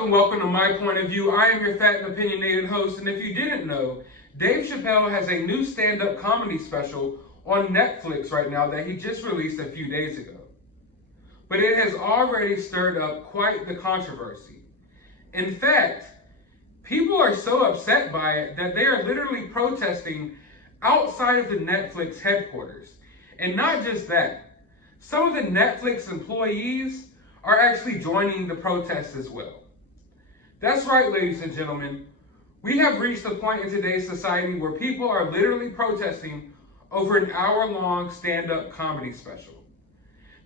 up and welcome to My Point of View. I am your fat and opinionated host, and if you didn't know, Dave Chappelle has a new stand-up comedy special on Netflix right now that he just released a few days ago. But it has already stirred up quite the controversy. In fact, people are so upset by it that they are literally protesting outside of the Netflix headquarters. And not just that, some of the Netflix employees are actually joining the protest as well. That's right, ladies and gentlemen. We have reached a point in today's society where people are literally protesting over an hour-long stand-up comedy special.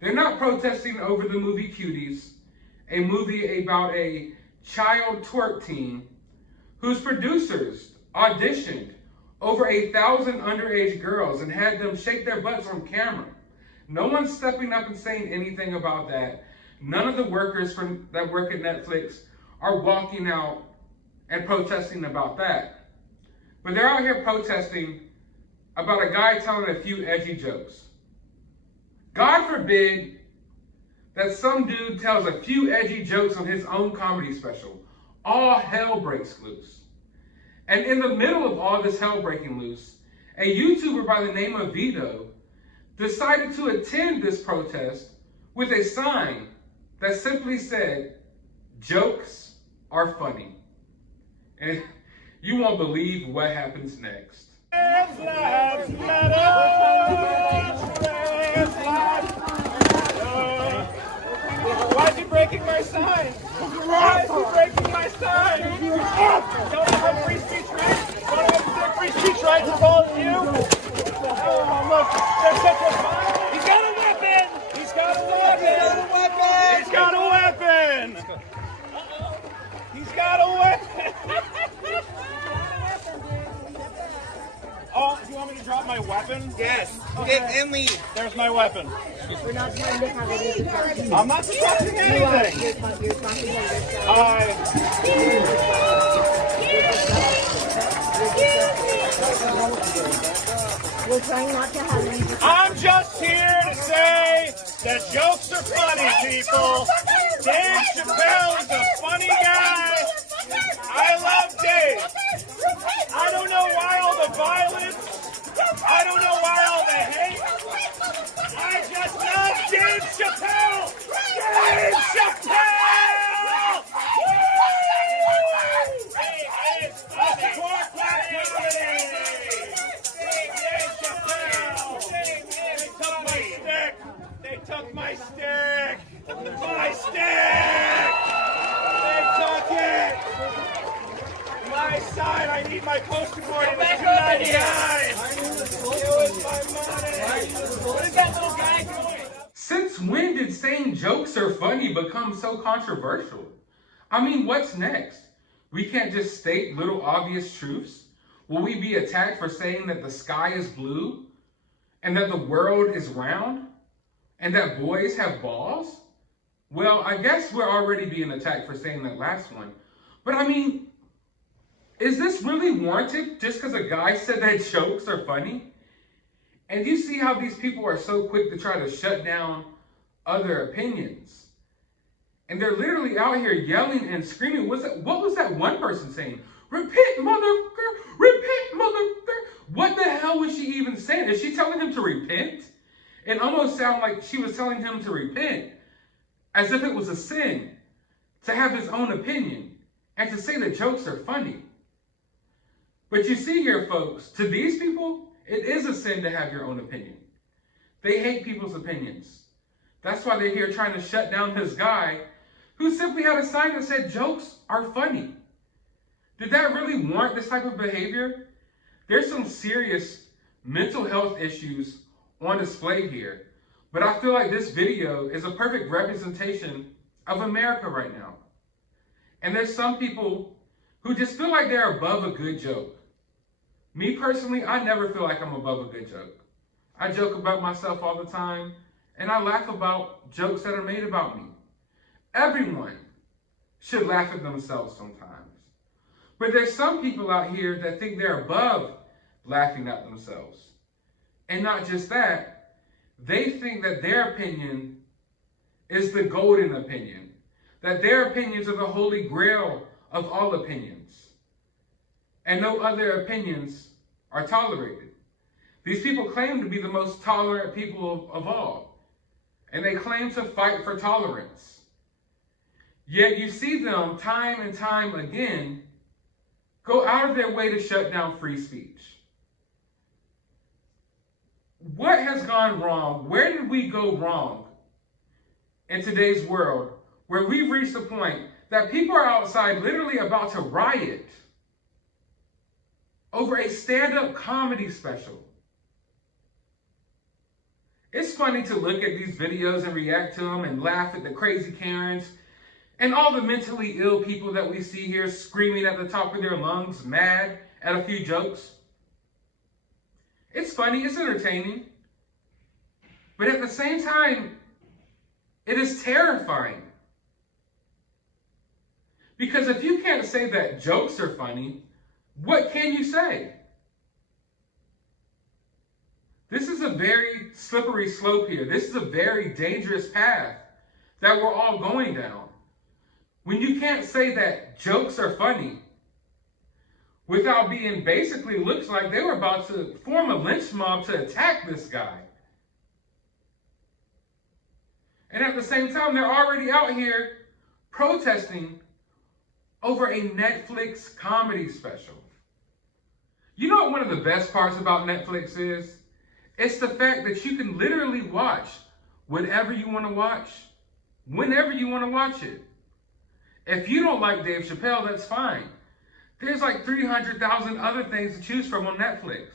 They're not protesting over the movie Cuties, a movie about a child twerk teen whose producers auditioned over 1,000 underage girls and had them shake their butts on camera. No one's stepping up and saying anything about that. None of the workers that work at Netflix are walking out and protesting about that. But they're out here protesting about a guy telling a few edgy jokes. God forbid that some dude tells a few edgy jokes on his own comedy special. All hell breaks loose. And in the middle of all this hell breaking loose, a YouTuber by the name of Vito decided to attend this protest with a sign that simply said, "Jokes are funny." And you won't believe what happens next. Why is he breaking my sign? Why is he breaking my sign? Don't I have free speech rights? Don't I have free speech rights as well as you? Oh, look, there's such a violence. He's got a weapon! He's got a weapon! He's got a weapon! He's got a weapon! Oh, do you want me to drop my weapon? Yes. Okay. And leave. There's my weapon. We're not trying to have any discussion. I'm not disrupting anything. You're talking We're trying not to have any discussion. I'm just here to say that jokes are funny, people. Dave Chappelle is a funny guy. I love Dave. I don't know why all the violence. I don't know why all the hate. I just love Dave Chappelle. Dave Chappelle! It's support black comedy. Dave Chappelle. They took my stick. They took my stick. My stick. They took it. My side, I need my post-report. It's $2.99. Use my money. What is that little guy doing? Since when did saying jokes are funny become so controversial? I mean, what's next? We can't just state little obvious truths? Will we be attacked for saying that the sky is blue and that the world is round and that boys have balls? Well, I guess we're already being attacked for saying that last one. But I mean, is this really warranted just because a guy said that jokes are funny? And you see how these people are so quick to try to shut down other opinions. And they're literally out here yelling and screaming. What was that one person saying? Repent, motherfucker! Repent, motherfucker! What the hell was she even saying? Is she telling him to repent? It almost sounded like she was telling him to repent, as if it was a sin to have his own opinion and to say that jokes are funny. But you see here, folks, to these people, it is a sin to have your own opinion. They hate people's opinions. That's why they're here trying to shut down this guy who simply had a sign that said jokes are funny. Did that really warrant this type of behavior? There's some serious mental health issues on display here. But I feel like this video is a perfect representation of America right now. And there's some people who just feel like they're above a good joke. Me personally, I never feel like I'm above a good joke. I joke about myself all the time, and I laugh about jokes that are made about me. Everyone should laugh at themselves sometimes. But there's some people out here that think they're above laughing at themselves. And not just that, they think that their opinion is the golden opinion. that their opinions are the holy grail of all opinions, and no other opinions are tolerated. These people claim to be the most tolerant people of all, and they claim to fight for tolerance. Yet you see them time and time again go out of their way to shut down free speech. What has gone wrong? Where did we go wrong in today's world where we've reached the point that people are outside literally about to riot over a stand-up comedy special? It's funny to look at these videos and react to them and laugh at the crazy Karens and all the mentally ill people that we see here screaming at the top of their lungs, mad at a few jokes. It's funny, it's entertaining. But at the same time, it is terrifying. Because if you can't say that jokes are funny, what can you say? This is a very slippery slope here. This is a very dangerous path that we're all going down. When you can't say that jokes are funny without being basically looks like they were about to form a lynch mob to attack this guy. And at the same time, they're already out here protesting over a Netflix comedy special. You know what one of the best parts about Netflix is? It's the fact that you can literally watch whatever you want to watch, whenever you want to watch it. If you don't like Dave Chappelle, that's fine. There's like 300,000 other things to choose from on Netflix.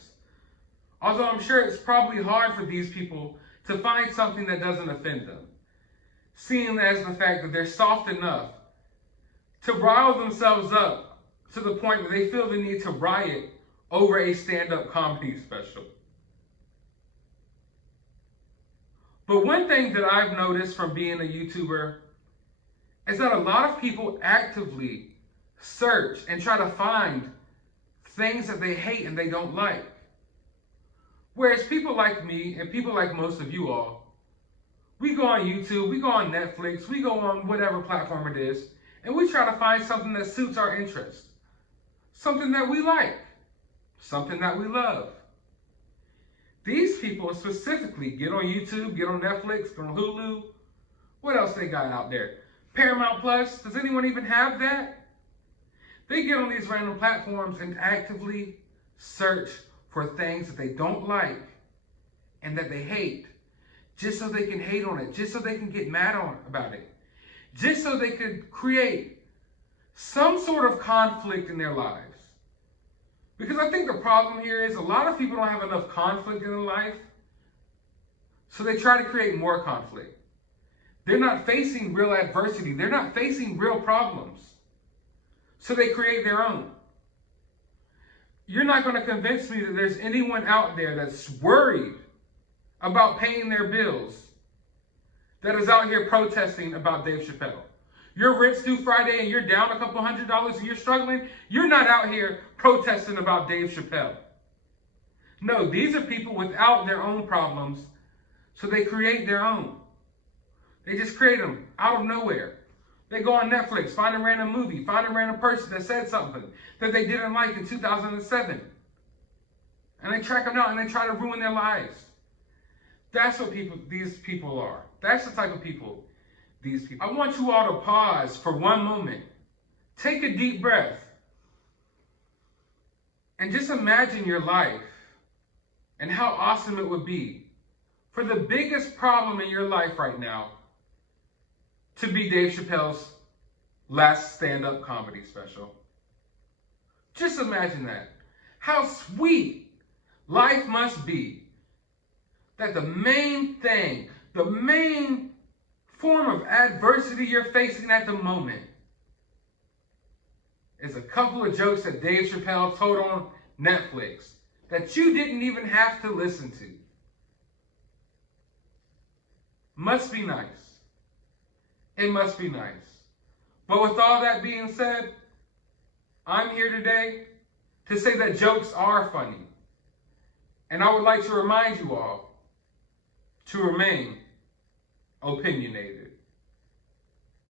Although I'm sure it's probably hard for these people to find something that doesn't offend them, seeing as the fact that they're soft enough to rile themselves up to the point that they feel the need to riot over a stand-up comedy special. But one thing that I've noticed from being a YouTuber is that a lot of people actively search and try to find things that they hate and they don't like. Whereas people like me and people like most of you all, we go on YouTube, we go on Netflix, we go on whatever platform it is, and we try to find something that suits our interest. Something that we like. Something that we love. These people specifically get on YouTube, get on Netflix, get on Hulu. What else they got out there? Paramount Plus. Does anyone even have that? They get on these random platforms and actively search for things that they don't like and that they hate, just so they can hate on it, just so they can get mad about it, just so they could create some sort of conflict in their lives. Because I think the problem here is a lot of people don't have enough conflict in their life, so they try to create more conflict. They're not facing real adversity. They're not facing real problems, so they create their own. You're not going to convince me that there's anyone out there that's worried about paying their bills that is out here protesting about Dave Chappelle. Your rent's due Friday and you're down a couple $100s and you're struggling. You're not out here protesting about Dave Chappelle. No, these are people without their own problems, so they create their own. They just create them out of nowhere. They go on Netflix, find a random movie, find a random person that said something that they didn't like in 2007. And they track them down and they try to ruin their lives. That's what these people are. That's the type of people these people. I want you all to pause for one moment. Take a deep breath. And just imagine your life and how awesome it would be for the biggest problem in your life right now to be Dave Chappelle's last stand-up comedy special. Just imagine that. How sweet life must be that the main thing, the main form of adversity you're facing at the moment is a couple of jokes that Dave Chappelle told on Netflix that you didn't even have to listen to. Must be nice. It must be nice. But with all that being said, I'm here today to say that jokes are funny. And I would like to remind you all to remain opinionated.